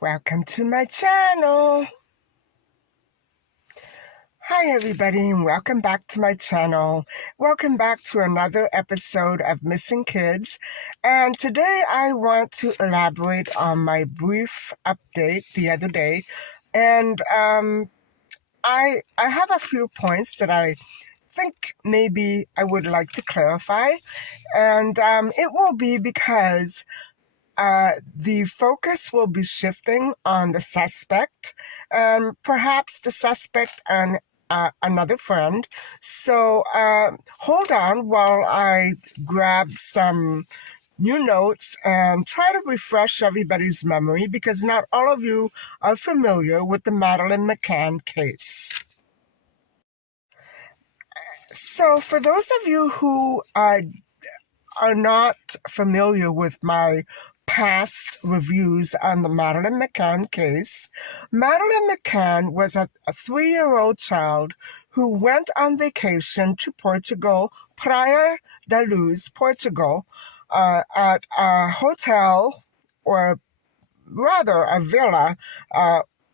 Welcome to my channel. Hi everybody and welcome back to my channel. Welcome back to another episode of Missing Kids. And today I want to elaborate on my brief update the other day. And I have a few points that I think maybe I would like to clarify. And it will be because the focus will be shifting on the suspect, and perhaps the suspect and another friend. So hold on while I grab some new notes and try to refresh everybody's memory, because not all of you are familiar with the Madeline McCann case. So for those of you who are not familiar with my past reviews on the Madeline McCann case, Madeline McCann was a 3-year-old child who went on vacation to Portugal, Praia da Luz, Portugal, at a hotel, or rather a villa,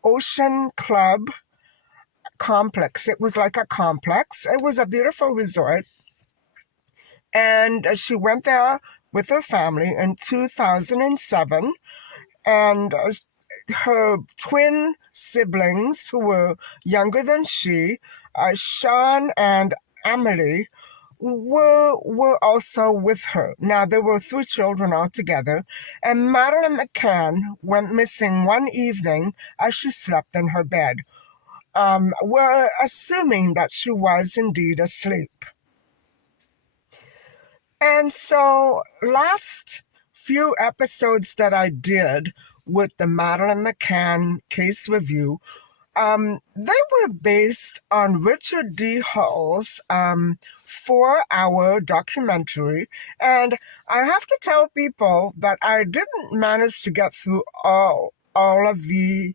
Ocean Club complex. It was like a complex. It was a beautiful resort. And she went there with her family in 2007, and her twin siblings, who were younger than she, Sean and Emily, were also with her. Now, there were 3 children altogether, and Madeline McCann went missing one evening as she slept in her bed. We're assuming that she was indeed asleep. And so last few episodes that I did with the Madeline McCann case review, they were based on Richard D. Hall's 4-hour documentary. And I have to tell people that I didn't manage to get through all of the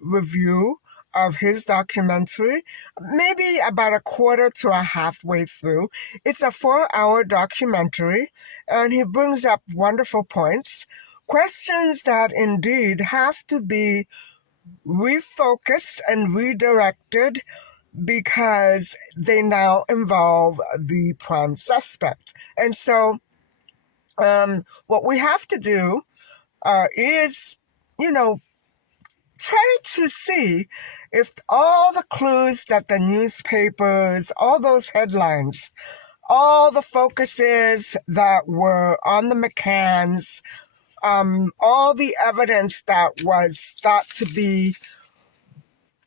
review of his documentary, maybe about a quarter to a halfway through. It's a 4-hour documentary, and he brings up wonderful points, questions that indeed have to be refocused and redirected because they now involve the prime suspect. And so what we have to do is, try to see if all the clues that the newspapers, all those headlines all the focuses that were on the McCanns, all the evidence that was thought to be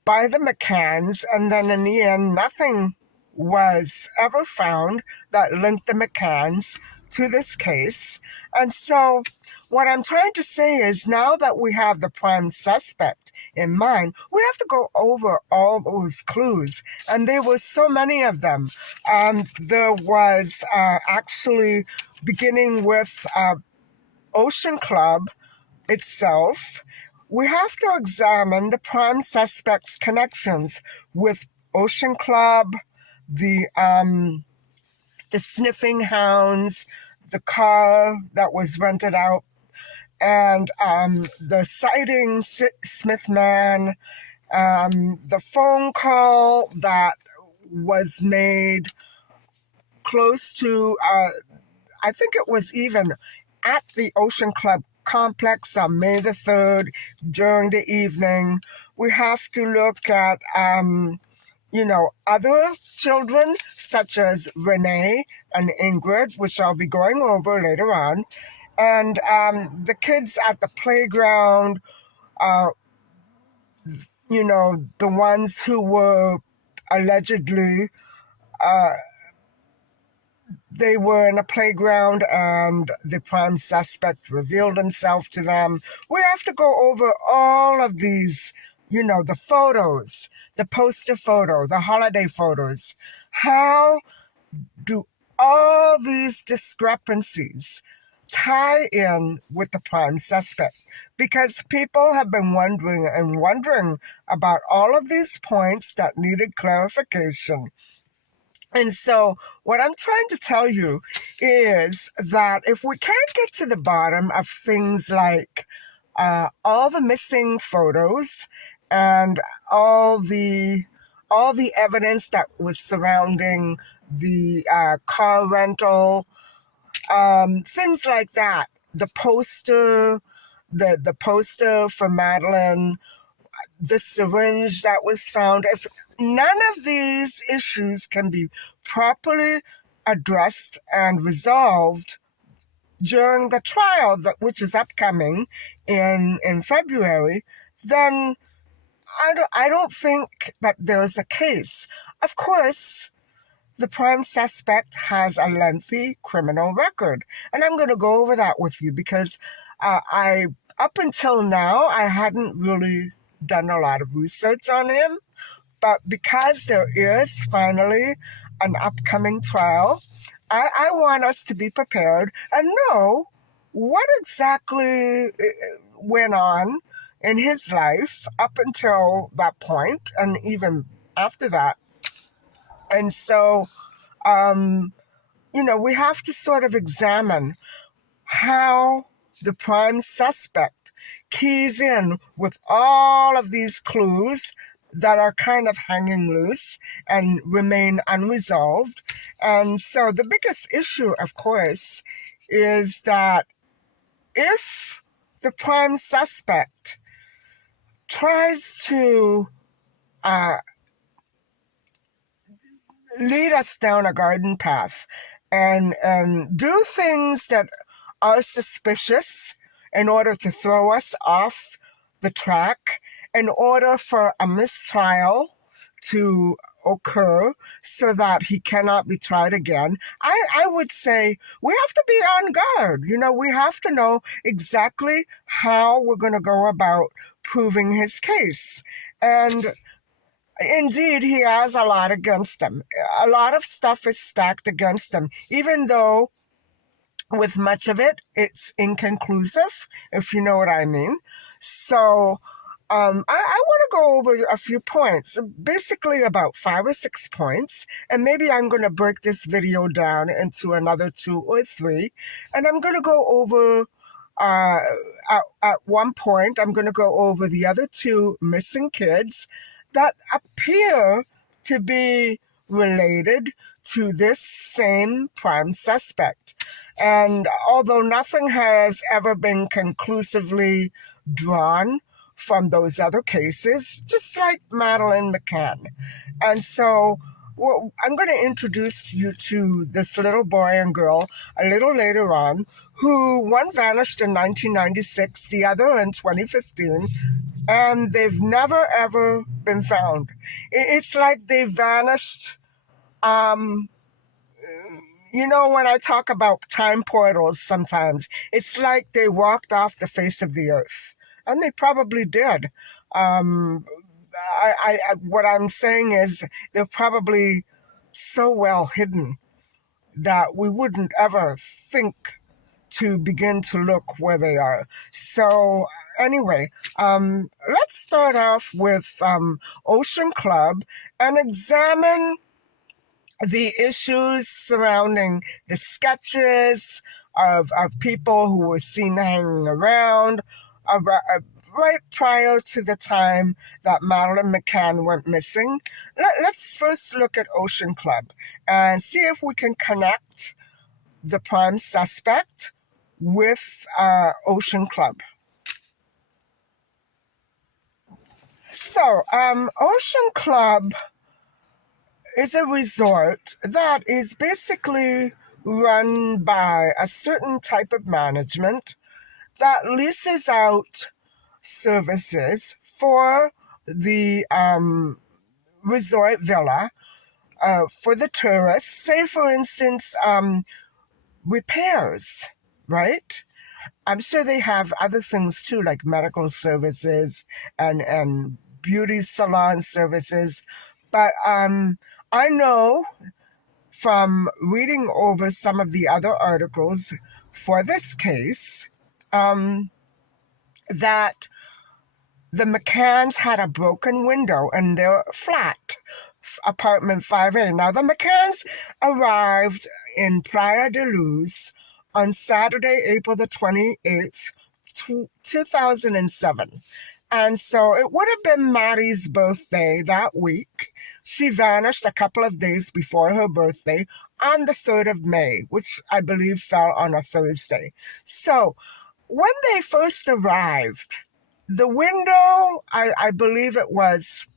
by the McCanns, and then in the end, nothing was ever found that linked the McCanns to this case. And so, what I'm trying to say is now that we have the prime suspect in mind, we have to go over all those clues. And there were so many of them. There was actually beginning with Ocean Club itself. We have to examine the prime suspect's connections with Ocean Club, the sniffing hounds, the car that was rented out, and the sighting Smith man, the phone call that was made close to, I think it was even at the Ocean Club complex on May the 3rd during the evening. We have to look at, other children such as Renee and Ingrid, which I'll be going over later on, and the kids at the playground, the ones who were allegedly they were in a playground and the prime suspect revealed himself to them. We have to go over all of these, the photos, the poster photo, the holiday photos. How do all these discrepancies tie in with the prime suspect? Because people have been wondering about all of these points that needed clarification. And so, what I'm trying to tell you is that if we can't get to the bottom of things like all the missing photos and all the evidence that was surrounding the car rental, things like that, the poster, the poster for Madeline, the syringe that was found, if none of these issues can be properly addressed and resolved during the trial, which is upcoming in February, then I don't think that there's a case. Of course, the prime suspect has a lengthy criminal record, and I'm going to go over that with you because up until now, I hadn't really done a lot of research on him, but because there is finally an upcoming trial, I want us to be prepared and know what exactly went on in his life up until that point and even after that. And so, we have to sort of examine how the prime suspect keys in with all of these clues that are kind of hanging loose and remain unresolved. And so the biggest issue, of course, is that if the prime suspect tries to lead us down a garden path and do things that are suspicious in order to throw us off the track, in order for a mistrial to occur so that he cannot be tried again, I would say we have to be on guard. We have to know exactly how we're going to go about proving his case. And indeed, he has a lot against him. A lot of stuff is stacked against him, even though with much of it, it's inconclusive, if you know what I mean. So I want to go over a few points, basically about 5 or 6 points, and maybe I'm going to break this video down into another 2 or 3, and I'm going to go over, at one point, I'm going to go over the other 2 missing kids that appear to be related to this same prime suspect. And although nothing has ever been conclusively drawn from those other cases, just like Madeline McCann. And so well, I'm going to introduce you to this little boy and girl a little later on, who one vanished in 1996, the other in 2015, and they've never ever been found. It's like they vanished. Um, when I talk about time portals sometimes, it's like they walked off the face of the earth. And they probably did. Um, what I'm saying is they're probably so well hidden that we wouldn't ever think to begin to look where they are. So anyway, let's start off with Ocean Club and examine the issues surrounding the sketches of people who were seen hanging around right prior to the time that Madeline McCann went missing. Let's first look at Ocean Club and see if we can connect the prime suspect with Ocean Club. So, Ocean Club is a resort that is basically run by a certain type of management that leases out services for the resort villa for the tourists. Say, for instance, repairs, right? I'm sure they have other things too, like medical services and beauty salon services. But I know from reading over some of the other articles for this case that the McCanns had a broken window in their flat, apartment 5A. Now, the McCanns arrived in Playa de Luz on Saturday, April the 28th, 2007. And so it would have been Maddie's birthday that week. She vanished a couple of days before her birthday on the 3rd of May, which I believe fell on a Thursday. So when they first arrived, the window, I believe it was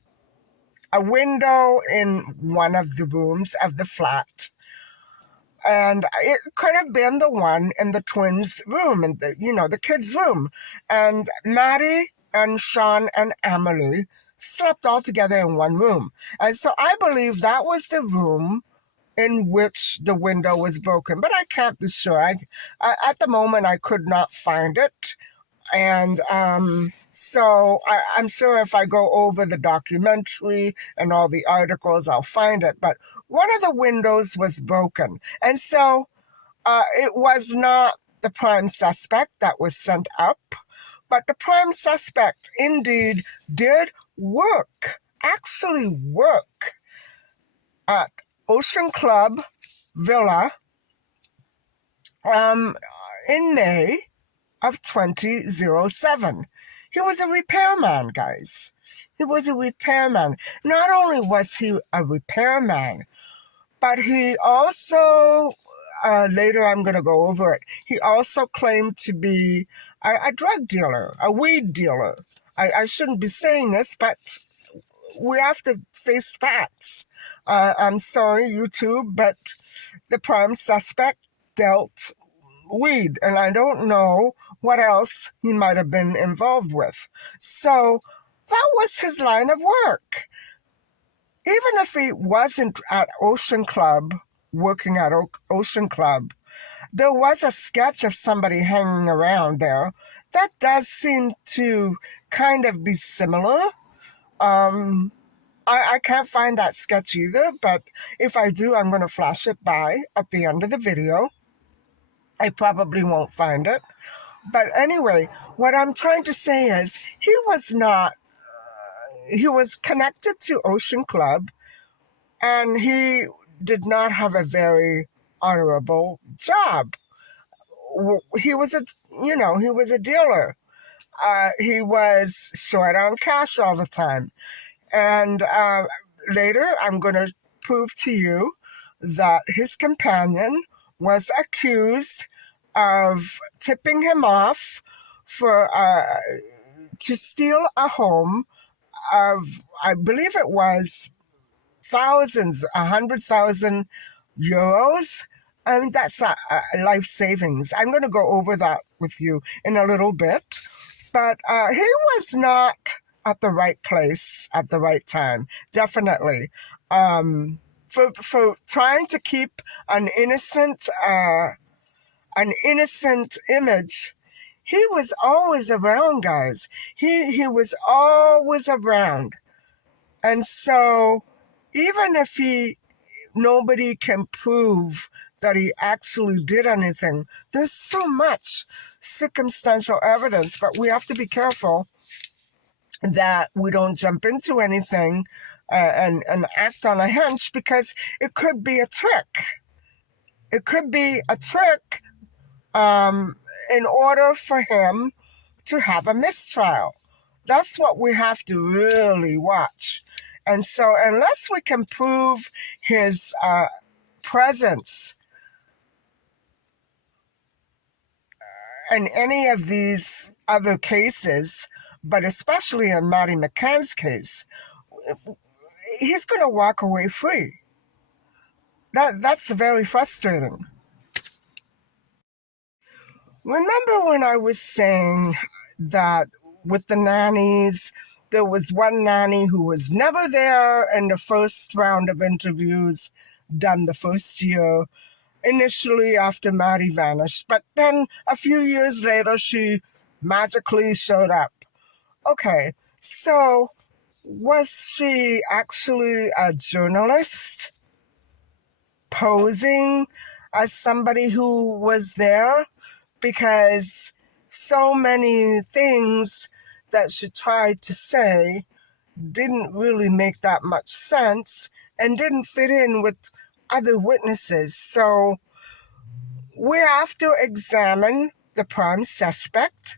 a window in one of the rooms of the flat. And it could have been the one in the twins' room, and the kids' room. And Maddie and Sean and Emily slept all together in one room. And so I believe that was the room in which the window was broken. But I can't be sure. At the moment, I could not find it. And so I'm sure if I go over the documentary and all the articles, I'll find it. But one of the windows was broken. And so it was not the prime suspect that was sent up, but the prime suspect indeed did actually work at Ocean Club Villa in May of 2007. He was a repairman, guys. He was a repairman. Not only was he a repairman, but he also, later I'm going to go over it, he also claimed to be a drug dealer, a weed dealer. I shouldn't be saying this, but we have to face facts. I'm sorry, YouTube, but the prime suspect dealt weed, and I don't know what else he might have been involved with. So that was his line of work. Even if he wasn't at Ocean Club, working at Ocean Club, there was a sketch of somebody hanging around there that does seem to kind of be similar. I can't find that sketch either, but if I do, I'm going to flash it by at the end of the video. I probably won't find it. But anyway, what I'm trying to say is he was connected to Ocean Club, and he did not have a very honorable job. He was a dealer. He was short on cash all the time. And later, I'm going to prove to you that his companion was accused of tipping him off for to steal a home of, I believe it was thousands, 100,000 euros. I mean, that's life savings. I'm going to go over that with you in a little bit. But he was not at the right place at the right time, definitely. For trying to keep an innocent image, he was always around, guys. He was always around. And so even if nobody can prove that he actually did anything, there's so much circumstantial evidence, but we have to be careful that we don't jump into anything and act on a hunch, because it could be a trick. It could be a trick in order for him to have a mistrial. That's what we have to really watch. And so unless we can prove his presence in any of these other cases, but especially in Maddie McCann's case, he's going to walk away free. That's very frustrating. Remember when I was saying that with the nannies, there was one nanny who was never there in the first round of interviews done the first year, initially after Maddie vanished, but then a few years later, she magically showed up. Okay, so was she actually a journalist posing as somebody who was there? Because so many things that she tried to say didn't really make that much sense and didn't fit in with other witnesses. So we have to examine the prime suspect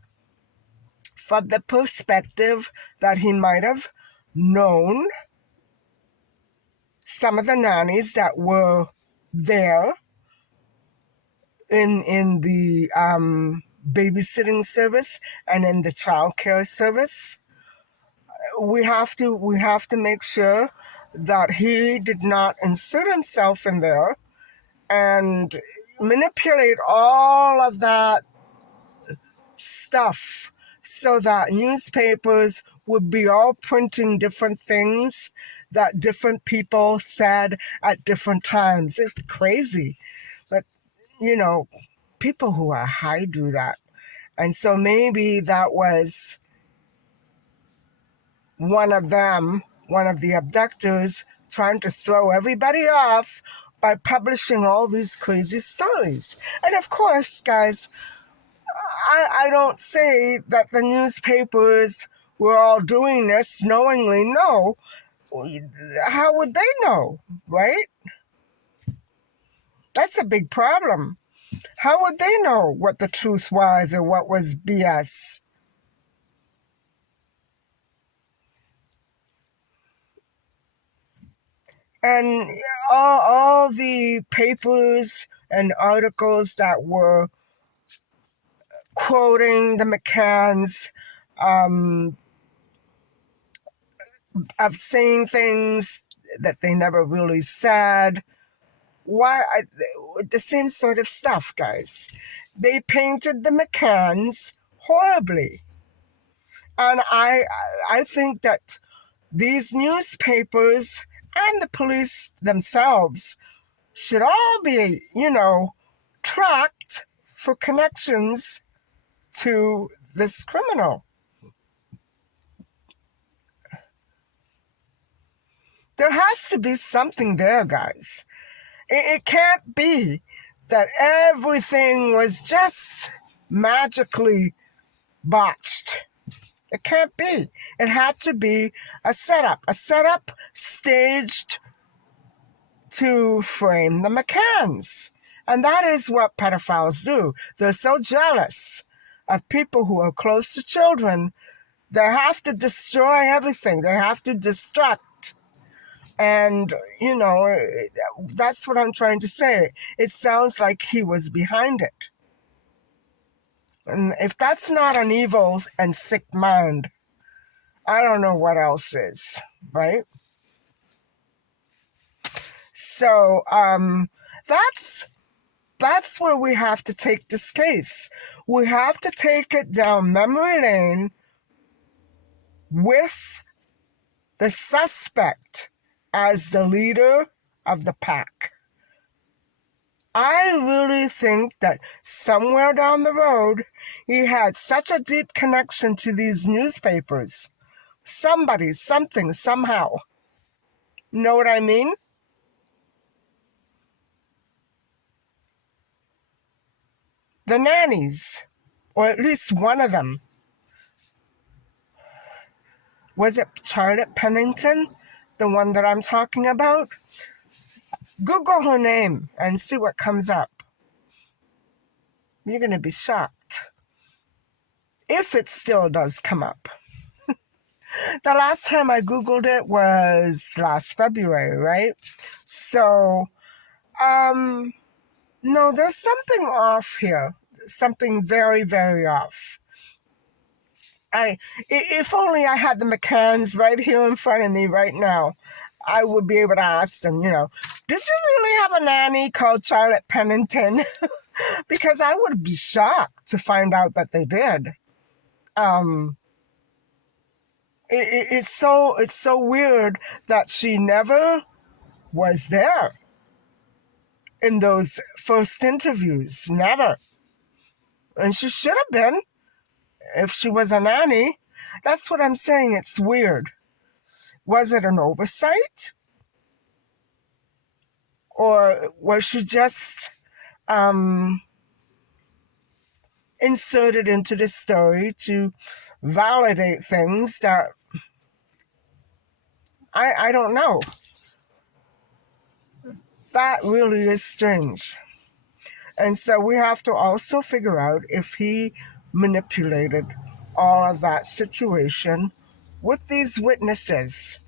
from the perspective that he might have known some of the nannies that were there in the babysitting service and in the child care service. We have to make sure that he did not insert himself in there and manipulate all of that stuff so that newspapers would be all printing different things that different people said at different times. It's crazy. But, people who are high do that. And so maybe that was one of the abductors, trying to throw everybody off by publishing all these crazy stories. And of course, guys, I don't say that the newspapers were all doing this knowingly. No. How would they know, right? That's a big problem. How would they know what the truth was or what was BS? And all the papers and articles that were quoting the McCanns, of saying things that they never really said. The same sort of stuff, guys. They painted the McCanns horribly. And I think that these newspapers and the police themselves should all be, tracked for connections to this criminal. There has to be something there, guys. It can't be that everything was just magically botched. It can't be. It had to be a setup staged to frame the McCanns. And that is what pedophiles do. They're so jealous of people who are close to children. They have to destroy everything. They have to distract. And, that's what I'm trying to say. It sounds like he was behind it. And if that's not an evil and sick mind, I don't know what else is, right? So that's where we have to take this case. We have to take it down memory lane with the suspect as the leader of the pack. I really think that somewhere down the road, he had such a deep connection to these newspapers. Somebody, something, somehow. Know what I mean? The nannies, or at least one of them. Was it Charlotte Pennington? The one that I'm talking about? Google her name and see what comes up. You're going to be shocked. If it still does come up. The last time I Googled it was last February, right? So, no, there's something off here. Something very, very off. If only I had the McCanns right here in front of me right now, I would be able to ask them, did you really have a nanny called Charlotte Pennington? Because I would be shocked to find out that they did. It's so weird that she never was there in those first interviews. Never. And she should have been if she was a nanny. That's what I'm saying. It's weird. Was it an oversight? Or was she just inserted into the story to validate things that I don't know. That really is strange. And so we have to also figure out if he manipulated all of that situation with these witnesses.